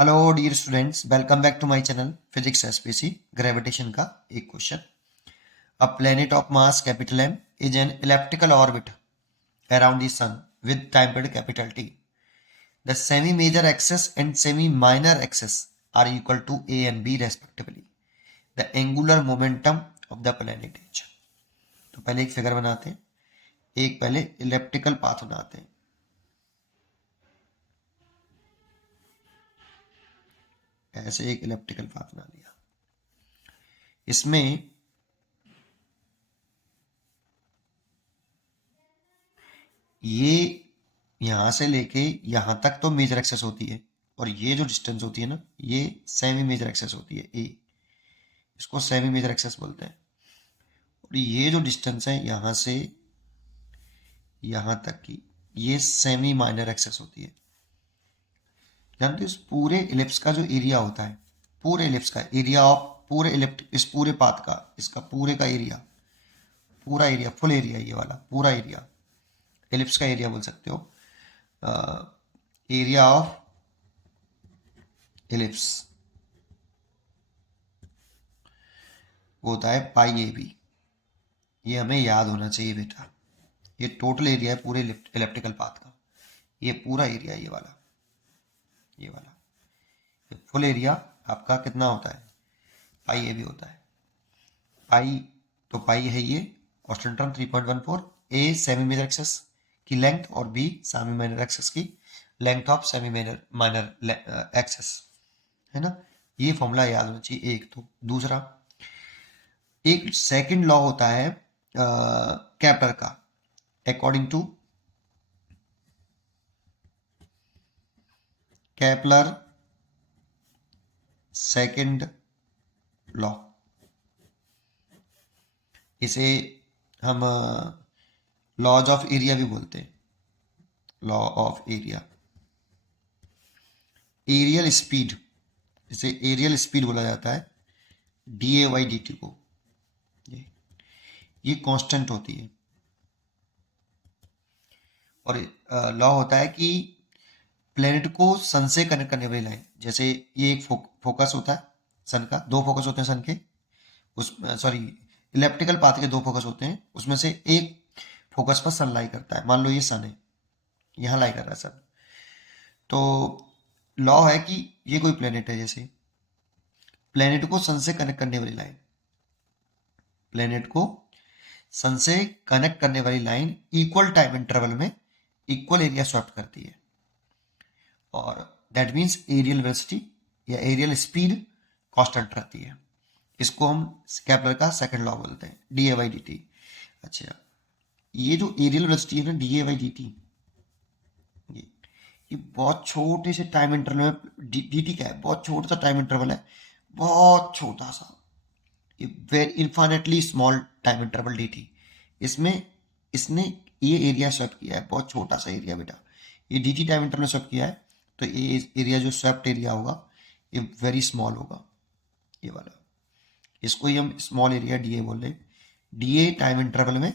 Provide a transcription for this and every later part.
Hello dear students, welcome back to my channel physics SPC. Gravitation का एक question. A planet of mass capital M is an elliptical orbit around the sun with time period capital T. The semi major axis and semi minor axis are equal to a and b respectively. The angular momentum of the planet is. तो पहले एक figure बनाते हैं, एक पहले elliptical path बनाते हैं। ऐसे एक इलिप्टिकल पाथ बना लिया। इसमें ये यहां से लेके यहां तक तो मेजर एक्सेस होती है, और ये जो डिस्टेंस होती है ना, ये सेमी मेजर एक्सेस होती है। ए, इसको सेमी मेजर एक्सेस बोलते हैं। और ये जो डिस्टेंस है यहां से यहां तक की, ये सेमी माइनर एक्सेस होती है। जानते हो इस पूरे इलिप्स का जो एरिया होता है, पूरे इलिप्स का एरिया ऑफ पूरे इलिप्ट, इस पूरे पाथ का, इसका पूरे का एरिया, पूरा एरिया, फुल एरिया, ये वाला पूरा एरिया इलिप्स का एरिया बोल सकते हो। एरिया ऑफ इलिप्स वो होता है पाई ए बी। ये हमें याद होना चाहिए बेटा। ये टोटल एरिया है पूरे इलेप्टिकल पाथ का। ये पूरा एरिया, ये वाला ये फुल एरिया आपका कितना होता है, पाई ए बी होता है। पाई, तो पाई है ये constant term 3.14। A semi major axis की लेंथ और बी सेमी माइनर एक्सेस की length of semi minor axis, है ना। ये फॉर्मूला याद होना चाहिए एक। तो दूसरा, एक सेकंड लॉ होता है कैपलर का। According to Kepler second law, इसे हम लॉज ऑफ एरिया भी बोलते हैं। Law of area, areal speed, इसे एरियल स्पीड बोला जाता है, d A by d t को। ये कांस्टेंट होती है। और लॉ होता है कि प्लेनेट को सन से कनेक्ट करने वाली लाइन, जैसे ये एक फोकस होता है सन का, दो फोकस होते हैं सन के, उस सॉरी इलेप्टिकल पाथ के दो फोकस होते हैं, उसमें से एक फोकस पर सन लाई करता है। मान लो ये सन है, यहाँ लाई कर रहा है सन। तो लॉ है कि ये कोई प्लेनेट है, जैसे प्लेनेट को सन से कनेक्ट करने वाली लाइन, प्लेनेट को सन से कनेक्ट करने वाली लाइन इक्वल टाइम इंटरवल में इक्वल एरिया स्वैप्ट करती है। और दैट मीन्स एरियल वेलोसिटी या एरियल स्पीड कांस्टेंट रहती है। इसको हम केपलर का सेकंड लॉ बोलते हैं, d A by d t. अच्छा, ये जो एरियल वेलोसिटी है ना, d A by d t, ये बहुत छोटे से टाइम इंटरवल में, डी टी क्या है, बहुत छोटा सा टाइम इंटरवल है, बहुत छोटा सा, ये very infinitely small time interval D T. इसमें इसने ये एरिया स्वैप किया है, बहुत छोटा सा एरिया बेटा। ये D t time interval swap किया है, तो ये एरिया जो स्वैप्ड एरिया होगा ये वेरी स्मॉल होगा, ये वाला। इसको ही हम स्मॉल एरिया डी ए बोल रहे हैं। डी ए टाइम इंटरवल में,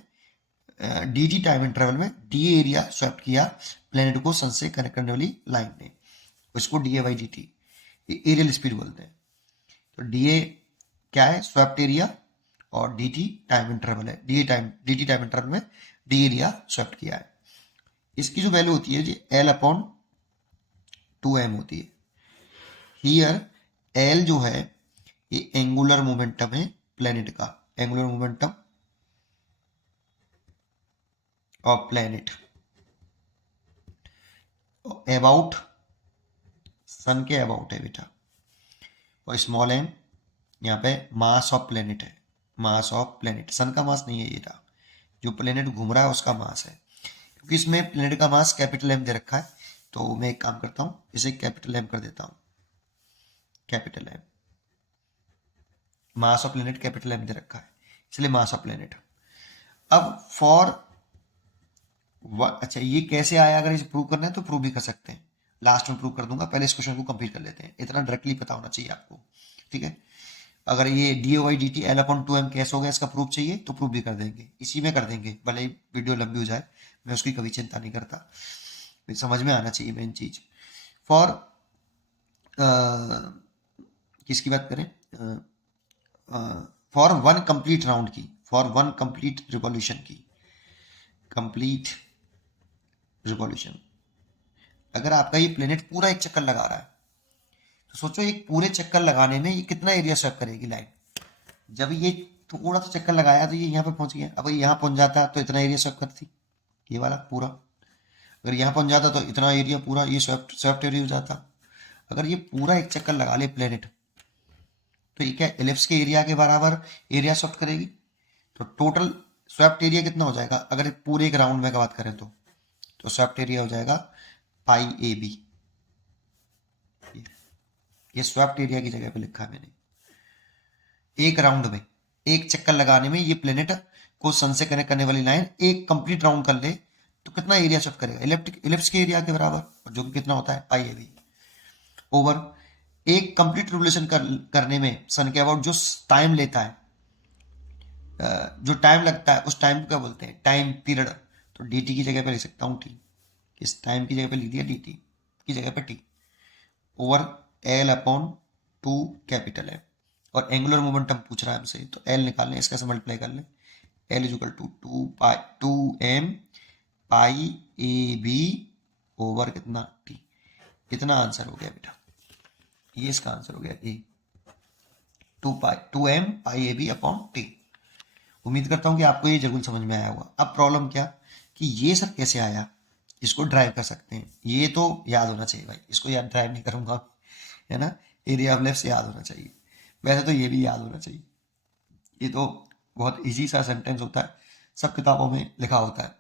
डी टी टाइम इंटरवल में डी ए एरिया स्वैप्ट किया प्लेनेट को सन से कनेक्ट करने वाली लाइन ने, उसको d A by d t areal speed बोलते हैं। तो डी ए क्या है, स्वैप्ट एरिया, और डी टी टाइम इंटरवल है। डी टी टाइम इंटरवल में डी एरिया स्वैप्ट किया है। इसकी जो वैल्यू होती है जी एल अपॉन 2m होती है। हियर एल जो है ये एंगुलर मोमेंटम है प्लेनेट का, angular momentum of planet about sun के अबाउट है बेटा। और स्मॉल एम यहाँ पे मास ऑफ प्लेनेट है, मास ऑफ प्लेनेट, सन का मास नहीं है ये रहा, जो प्लेनेट घूम रहा है उसका मास है। क्योंकि इसमें प्लेनेट का मास कैपिटल एम दे रखा है, तो मैं एक काम करता हूँ, इसे कैपिटल एम कर देता हूँ, capital M. Mass of planet capital M दे रखा है, इसलिए मास ऑफ प्लेनेट। अब फॉर अच्छा, ये कैसे आया, अगर इसे प्रूव करना है तो प्रूव भी कर सकते हैं, लास्ट में प्रूव कर दूंगा, पहले इस क्वेश्चन को कंप्लीट कर लेते हैं। इतना डायरेक्टली पता होना चाहिए आपको, ठीक है। अगर ये d o by d t L upon 2m कैसे हो गया, इसका प्रूफ चाहिए तो प्रूफ भी कर देंगे, इसी में कर देंगे, भले ही वीडियो लंबी हो जाए, मैं उसकी कभी चिंता नहीं करता, समझ में आना चाहिए मेन चीज। फॉर किसकी बात करें, फॉर वन कंप्लीट राउंड की, फॉर वन कंप्लीट रिवॉल्यूशन की, कंप्लीट रिवॉल्यूशन। अगर आपका ये प्लेनेट पूरा एक चक्कर लगा रहा है तो सोचो एक पूरे चक्कर लगाने में ये कितना एरिया स्वेप करेगी लाइन। जब ये थोड़ा सा चक्कर लगाया तो ये यहाँ पे पहुंच गया, अब यहाँ पहुंच जाता तो इतना एरिया स्वेप करती, ये वाला पूरा। अगर यहाँ पहुंच जाता तो इतना एरिया पूरा ये स्वेप्ट स्वेप्ट एरिया हो जाता। अगर ये पूरा एक चक्कर लगा ले प्लेनेट तो ये क्या एलिप्स के एरिया के बराबर एरिया स्वेप्ट करेगी। तो टोटल स्वेप्ट एरिया कितना हो जाएगा अगर पूरे एक राउंड में का बात करें तो स्वेप्ट एरिया हो जाएगा पाई ए बी। ये स्वेप्ट एरिया की जगह पे लिखा है मैंने। एक राउंड में एक चक्कर लगाने में ये प्लेनेट को सन से कनेक्ट करने वाली लाइन एक कंप्लीट राउंड कर ले तो कितना एरिया स्वेप्ट करेगा, इलिप्स के एरिया के बराबर, जो कि कितना होता है पाई ए बी ओवर। एक कंप्लीट रिवोल्यूशन करने में सन के अबाउट जो टाइम लेता है, जो टाइम लगता है उस टाइम को क्या बोलते हैं, टाइम पीरियड। तो डी टी की जगह पे लिख सकता हूँ टी, इस टाइम की जगह पे लिख दिया डी टी की जगह पे T over L upon two capital है। और एंगुलर मोमेंटम पूछ रहा है हमसे तो एल निकाल लें, इसका से मल्टीप्लाई कर लें, L is equal to two M pi A B over कितना टी। कितना आंसर हो गया बेटा, ये इसका आंसर हो गया A, two M pi A B upon T. उम्मीद करता हूँ कि आपको ये जरूर समझ में आया होगा। अब प्रॉब्लम क्या कि ये सब कैसे आया, इसको ड्राइव कर सकते हैं, ये तो याद होना चाहिए भाई, इसको याद ड्राइव नहीं करूंगा है ना, एरिया ऑफ लेफ्ट याद होना चाहिए। वैसे तो ये भी याद होना चाहिए, ये तो बहुत इजी सा सेंटेंस होता है, सब किताबों में लिखा होता है।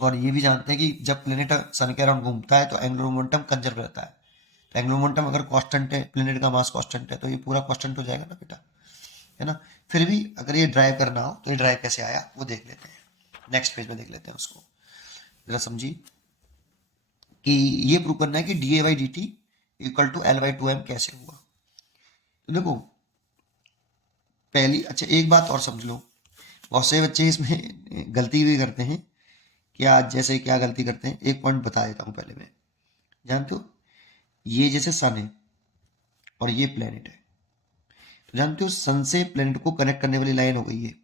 और ये भी जानते हैं कि जब प्लेनेट सन के अराउंड घूमता है तो एंगुलर मोमेंटम कंजर्व रहता है। तो एंगुलर मोमेंटम अगर कांस्टेंट है, प्लेनेट का मास कांस्टेंट है, तो ये पूरा कांस्टेंट हो जाएगा ना बेटा, है ना। फिर भी अगर ये ड्राइव करना हो तो ये ड्राइव कैसे आया वो देख लेते हैं, नेक्स्ट पेज में देख लेते हैं उसको। जरा समझिए कि ये प्रूव करना है कि d A by d t equal to L by two M कैसे हुआ। तो देखो पहली, अच्छा एक बात और समझ लो, बहुत से बच्चे इसमें गलती भी करते हैं। क्या जैसे क्या गलती करते हैं, एक पॉइंट बता देता हूँ पहले मैं। जानते हो ये जैसे सन है और ये प्लेनेट है, तो जानते हो सन से प्लेनेट को कनेक्ट करने वाली लाइन हो गई है,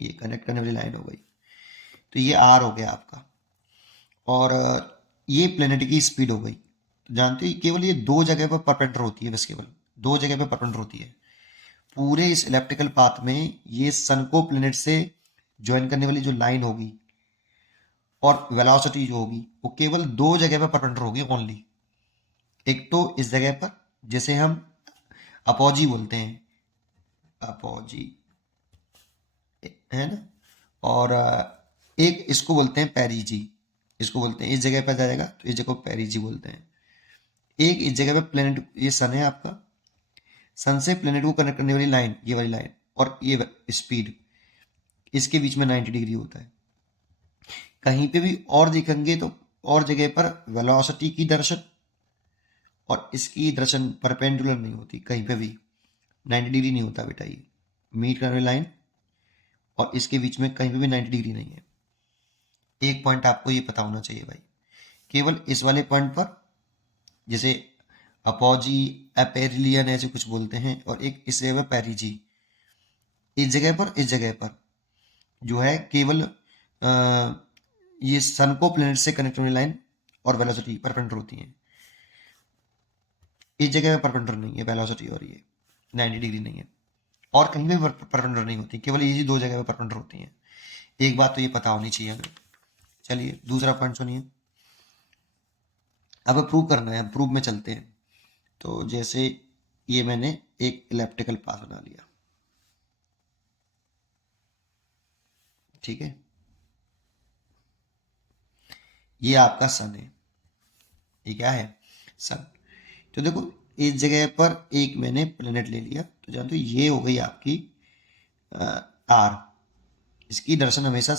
ये कनेक्ट करने वाली लाइन हो गई, तो ये आर हो गया आपका, और ये प्लेनेट की स्पीड हो गई। तो जानते हो केवल ये दो जगह पर परपेंडिकुलर होती है, बस केवल दो जगह पर परपेंडिकुलर होती है पूरे इस इलेप्टिकल पाथ में। ये सन को प्लेनेट से ज्वाइन करने वाली जो लाइन होगी और वेलोसिटी जो होगी वो केवल दो जगह पर परपेंडिकुलर होगी ओनली। एक तो इस जगह पर जिसे हम अपॉजी बोलते हैं, अपॉजी है ना, और एक इसको बोलते हैं पेरिजी, इसको बोलते हैं, इस जगह पर जाएगा तो इस जगह को पेरिजी बोलते हैं। एक इस जगह पे प्लेनेट, ये सन है आपका, सन से प्लेनेट को कनेक्ट करने वाली लाइन, ये वाली लाइन और ये स्पीड, इसके बीच में 90 डिग्री होता है। कहीं पे भी और देखेंगे तो और जगह पर वेलोसिटी की डायरेक्शन और इसकी डायरेक्शन परपेंडिकुलर नहीं होती, कहीं पे भी 90 डिग्री नहीं होता बेटा। ये मीट करने वाली लाइन और इसके बीच में कहीं पे भी 90 डिग्री नहीं है। एक पॉइंट आपको ये पता होना चाहिए भाई, केवल इस वाले पॉइंट पर जैसे अपॉजी एपेरिलियन ऐसे कुछ बोलते हैं, और एक इस जगह पर पेरिजी, इस जगह पर जो है केवल ये सन को प्लेनेट से कनेक्ट होने लाइन और वेलोसिटी परपेंडिकुलर होती है। इस जगह पे परपेंडिकुलर नहीं है वेलोसिटी, और ये 90 डिग्री नहीं है, और कहीं भी परपेंडिकुलर नहीं होती, केवल ये दो जगह पे परपेंडिकुलर होती हैं। एक बात तो ये पता होनी चाहिए हमें। चलिए दूसरा पॉइंट सुनिए, अब प्रूव करना है, प्रूव में चलते हैं। तो जैसे ये मैंने एक इलेप्टिकल पाथ बना लिया, ठीक है, ये आपका सन है, ये क्या है सन। तो देखो इस जगह पर एक मैंने प्लेनेट ले लिया, तो जानते हो ये हो गई आपकी आर। इसकी डायरेक्शन हमेशा,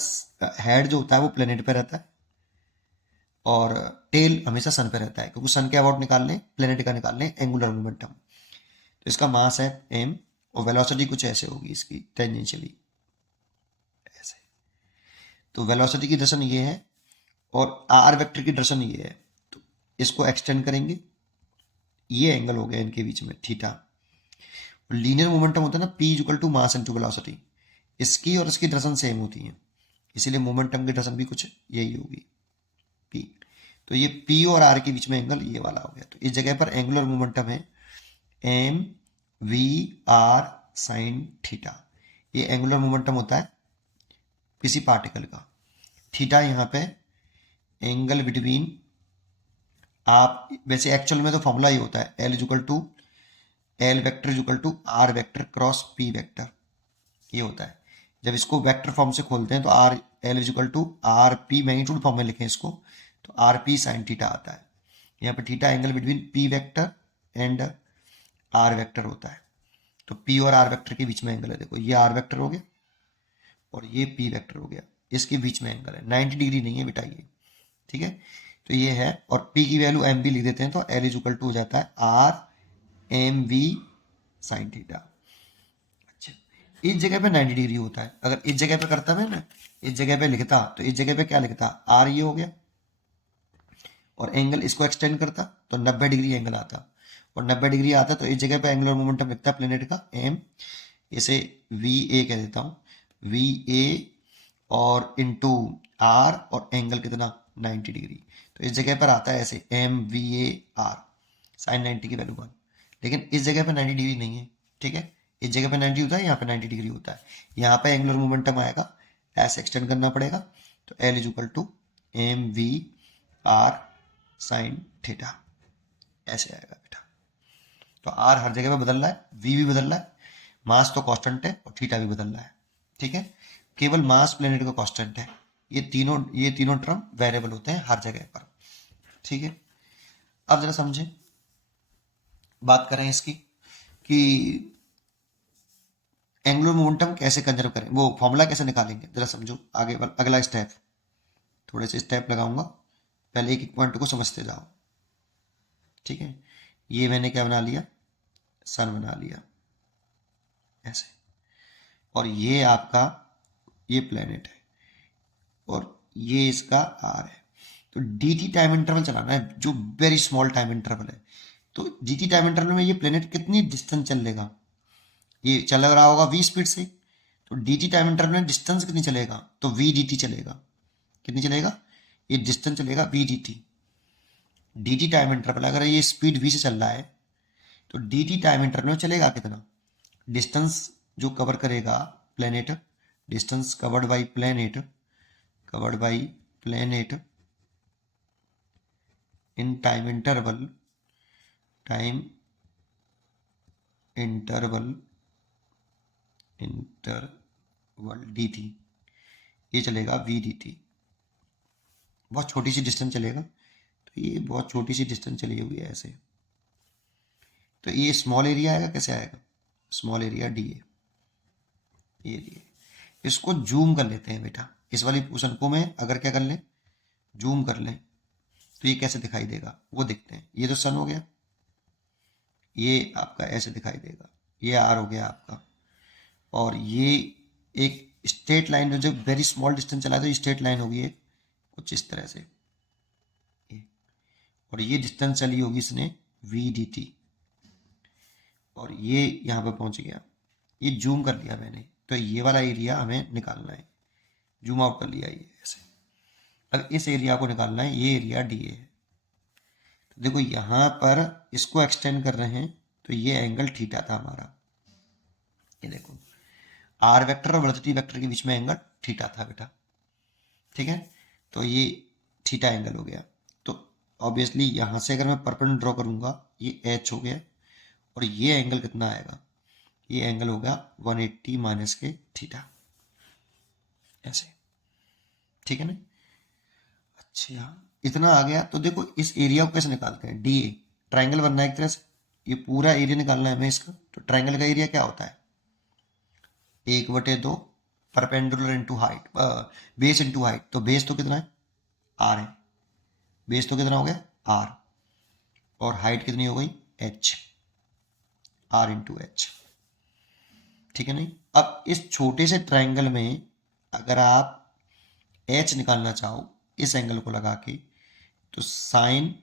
हेड जो होता है वो प्लेनेट पे रहता है और टेल हमेशा सन पे रहता है, क्योंकि सन के अबाउट निकाल लें, प्लेनेट का निकाल लें एंगुलर मोमेंटम। तो इसका मास है एम और वेलोसिटी कुछ ऐसे होगी इसकी टेंजेंशियली ऐसे। तो वेलोसिटी की डायरेक्शन ये है और आर वेक्टर की डायरेक्शन ये है, तो इसको एक्सटेंड करेंगे ये एंगल हो गया इनके बीच में थीटा। लीनियर मोमेंटम होता है ना, P equal to mass into velocity, इसकी और इसकी डायरेक्शन सेम होती है, इसीलिए मोमेंटम की डायरेक्शन भी कुछ यही होगी P। तो ये P और R के बीच में एंगल ये वाला हो गया। तो इस जगह पर एंगुलर मोमेंटम है mv/r sin थीटा। ये एंगुलर मोमेंटम होता है किसी पार्टिकल का। थीटा यहाँ पे एंगल बिटवीन, आप वैसे एक्चुअल में तो फॉर्मूला ही होता है L vector equal to R vector cross P vector, ये होता है। जब इसको वेक्टर फॉर्म से खोलते हैं तो L equal to r p, magnitude form में लिखें इसको तो आर पी साइन थीटा आता है। यहाँ पे theta angle between P vector and R vector होता है। तो P और R वेक्टर के बीच में एंगल है, देखो ये R वेक्टर हो गया और ये P वेक्टर हो गया, इसके बीच में एंगल है, 90 डिग्री नहीं है बेटा ये, ठीक है। तो ये है, और P की वैल्यू एम बी लिख देते हैं तो L इक्वल टू हो जाता है r m v sine theta. अच्छा, इस जगह पे 90 डिग्री होता है, अगर इस जगह पे करता मैं ना, इस जगह पे लिखता तो इस जगह पे क्या लिखता, आर ये हो गया और एंगल इसको एक्सटेंड करता तो 90 डिग्री एंगल आता, और 90 डिग्री आता तो इस जगह पे एंगुलर मोमेंटम लिखता है प्लेनेट का एम, इसे वी ए कह देता हूँ, वी ए और इनटू आर और एंगल कितना 90 डिग्री। तो इस जगह पर आता है ऐसे m v a r sine 90 की वैल्यू 1, लेकिन इस जगह पे 90 डिग्री नहीं है, ठीक है। इस जगह पे 90 होता है, यहाँ पे 90 डिग्री होता है, यहाँ पे एंगुलर मोमेंटम आएगा, ऐसे एक्सटेंड करना पड़ेगा तो L is equal to m v r sine theta, ऐसे आएगा बेटा। तो आर हर जगह पे बदल रहा है, वी भी बदल रहा है, मास तो कांस्टेंट है और थीटा भी बदल रहा है, ठीक है। केवल मास प्लेनेट का कांस्टेंट है, ये तीनों टर्म वेरिएबल होते हैं हर जगह पर, ठीक है। अब जरा समझे, बात करें इसकी कि एंगुलर मोमेंटम कैसे कंजर्व करें, वो फॉर्मूला कैसे निकालेंगे, जरा समझो। आगे अगला स्टेप, थोड़े से स्टेप लगाऊंगा, पहले एक एक पॉइंट को समझते जाओ, ठीक है। ये मैंने क्या बना लिया, सन बना लिया ऐसे, और ये आपका ये प्लेनेट है और ये इसका आर है। तो dt टाइम इंटरवल चलाना है, जो वेरी स्मॉल टाइम इंटरवल है। तो dt टाइम इंटरवल में ये प्लेनेट कितनी डिस्टेंस चल लेगा, ये चल रहा होगा v स्पीड से, तो dt टाइम इंटरवल में डिस्टेंस कितनी चलेगा, तो v dt चलेगा, कितनी चलेगा, ये डिस्टेंस चलेगा v dt। dt time interval अगर ये स्पीड v से चल रहा है तो dt टाइम इंटरवल में चलेगा कितना, डिस्टेंस जो कवर करेगा planet, distance covered by planet, covered by planet in time interval, time interval dt, ये चलेगा v dt, बहुत छोटी सी डिस्टेंस चलेगा, तो ये बहुत छोटी सी डिस्टेंस चली हुई है ऐसे, तो ये स्मॉल एरिया आएगा, कैसे आएगा, स्मॉल एरिया डी ए, ये इसको जूम कर लेते हैं बेटा, इस वाली पोर्शन को मैं अगर क्या कर लें, जूम कर लें तो ये कैसे दिखाई देगा वो देखते हैं। ये तो सन हो गया, ये आपका ऐसे दिखाई देगा, ये आर हो गया आपका, और ये एक स्ट्रेट लाइन जो वेरी स्मॉल डिस्टेंस चला तो स्ट्रेट लाइन होगी एक कुछ इस तरह से, और ये डिस्टेंस चली होगी इसने वी डी टी, और ये यहाँ पे पहुँच गया, ये जूम कर लिया मैंने, तो ये वाला एरिया हमें निकालना है, जूम आउट कर लिया ये ऐसे। अब इस एरिया को निकालना है, ये एरिया डी ए है, तो देखो यहाँ पर इसको एक्सटेंड कर रहे हैं तो ये एंगल थीटा था हमारा, ये देखो आर वेक्टर और वेलोसिटी वेक्टर के बीच में एंगल थीटा था बेटा, ठीक है। तो ये थीटा एंगल हो गया, तो ऑब्वियसली यहाँ से अगर मैं परपेंडिकुलर ड्रॉ करूँगा ये एच हो गया, और ये एंगल कितना आएगा, ये एंगल होगा 180 माइनस के थीटा, ऐसे, ठीक है ना। अच्छा, इतना आ गया, तो देखो इस एरिया को कैसे निकालते हैं, डी ए, ट्राइंगल बनना है एक तरह से, ये पूरा एरिया निकालना है हमें इसका, तो ट्राइंगल का एरिया क्या होता है, 1/2 perpendicular into height, base into height, तो बेस तो कितना है आर है, बेस तो कितना हो गया आर, और हाइट कितनी हो गई एच, आर इंटू एच, ठीक है नहीं। अब इस छोटे से ट्राइंगल में अगर आप एच निकालना चाहो इस एंगल को लगा के, तो साइन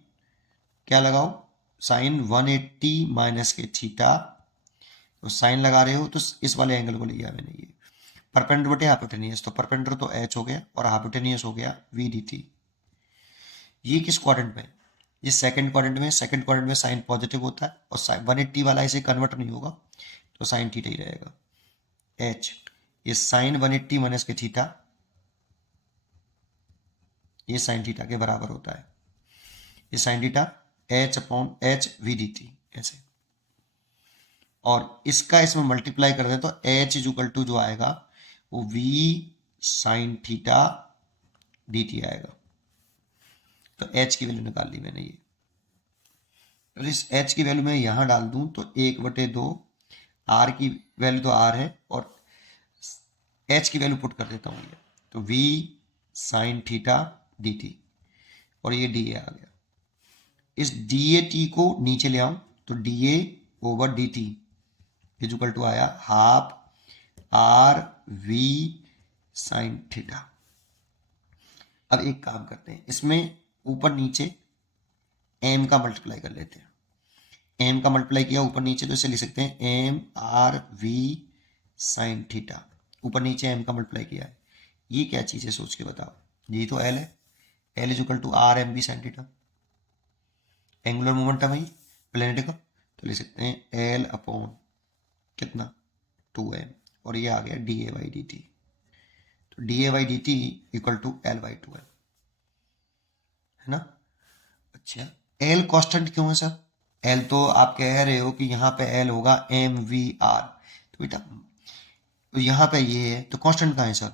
क्या लगाओ, साइन 180 माइनस के थीटा, तो साइन लगा रहे हो तो इस वाले एंगल को लिया मैंने, ये परपेंडिकुलर बटे हाइपोटेनियस, तो परपेंडिकुलर तो h हो गया और हाइपोटेनियस हो गया v dt। ये किस क्वाड्रेंट में? ये सेकंड क्वाड्रेंट में। सेकंड क्वाड्रेंट में साइन पॉजिटिव होता है और 180 वाला इसे कन्वर्ट नहीं होगा, तो साइन थीटा ही रहेगा h। ये साइन 180 माइनस के थीटा, ये साइन थीटा के बराबर होता है, ये sine theta h upon h v dt ऐसे, और इसका इसमें मल्टीप्लाई कर दें तो h इक्वल टू जो आएगा वो v साइन थीटा dt आएगा। तो h की वैल्यू निकाल ली मैंने ये, और इस h की वैल्यू मैं यहां डाल दूं तो 1/2, r की वैल्यू तो r है और h की वैल्यू पुट कर देता हूं ये, तो v साइन थीटा dt, और ये dA आ गया। इस DAT को नीचे ले आऊं तो dA over dt equal to आया half r v sine theta. अब एक काम करते हैं, इसमें ऊपर नीचे m का मल्टीप्लाई कर लेते हैं। m का मल्टीप्लाई किया ऊपर नीचे तो इसे लिख सकते हैं m r v sine theta, ऊपर नीचे m का मल्टीप्लाई किया है। ये क्या चीज़ है सोच के बताओ, ये तो l है, l equal to r m v sine theta, angular momentum है प्लेनेट का, तो लिख सकते हैं l अपॉन कितना 2m, और ये आ गया dA बाई dt, तो dA by dt equal to l by 2m, है ना। अच्छा, l कांस्टेंट क्यों है सर? l तो आप कह रहे हो कि यहाँ पे l होगा mvr, तो बेटा तो यहाँ पे ये है तो कांस्टेंट कहाँ है सर?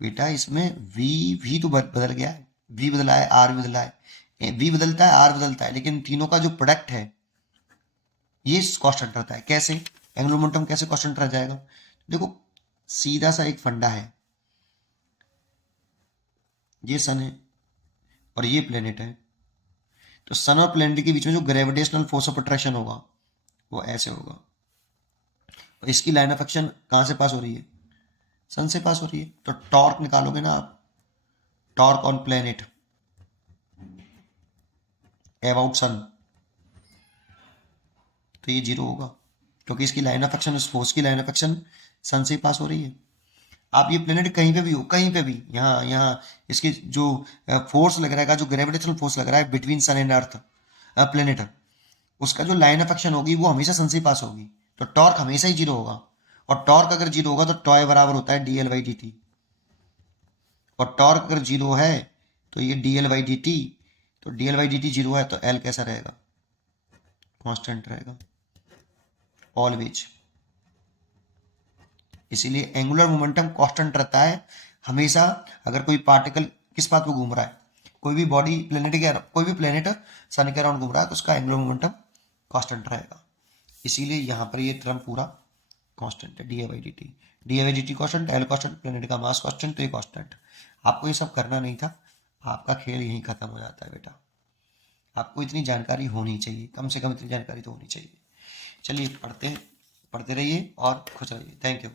बेटा इसमें v तो बदल गया है, v बदला है, r बदला है, v बदलता है, r बदलता है, लेकिन तीनों का जो प्रोडक्ट है ये कांस्टेंट रहता है। कैसे? एंगुलर मोमेंटम कैसे कांस्टेंट रह जाएगा? देखो सीधा सा एक फंडा है, ये सन है और ये प्लेनेट है, तो सन और प्लेनेट के बीच में जो ग्रेविटेशनल फोर्स ऑफ अट्रैक्शन होगा वो ऐसे होगा, और इसकी लाइन ऑफ एक्शन कहां से पास हो रही है? सन से पास हो रही है, तो टॉर्क निकालोगे ना आप, torque on planet about sun, तो ये 0 होगा, क्योंकि इसकी लाइन ऑफ एक्शन, उस फोर्स की लाइन ऑफ एक्शन सन से ही पास हो रही है। आप ये प्लेनेट कहीं पे भी हो, कहीं पे भी, यहाँ इसकी जो फोर्स लग रहा है, जो ग्रेविटेशनल फोर्स लग रहा है between sun and earth planet, उसका जो लाइन ऑफ एक्शन होगी वो हमेशा सन से ही पास होगी, तो टॉर्क हमेशा ही 0 होगा, और टॉर्क अगर 0 होगा तो टॉय बराबर होता है dl बाई dt, और टॉर्क अगर 0 है तो ये dl बाई dt, तो dl बाई dt 0 है तो l कैसा रहेगा? कांस्टेंट रहेगा ऑलवेज। इसीलिए एंगुलर मोमेंटम कांस्टेंट रहता है हमेशा। अगर कोई पार्टिकल किस पाथ पे घूम रहा है, कोई भी बॉडी प्लेनेट के, कोई भी प्लेनेट सन के अराउंड घूम रहा है, तो उसका एंगुलर मोमेंटम कांस्टेंट रहेगा। इसीलिए यहाँ पर ये टर्म पूरा कांस्टेंट है, d A by d T, D A by d T constant, L constant, planet का मास कांस्टेंट, तो ये कांस्टेंट। आपको ये सब करना नहीं था, आपका खेल यहीं खत्म हो जाता है बेटा। आपको इतनी जानकारी होनी चाहिए, कम से कम इतनी जानकारी तो होनी चाहिए। चलिए पढ़ते रहिए और खुश रहिए। Thank you.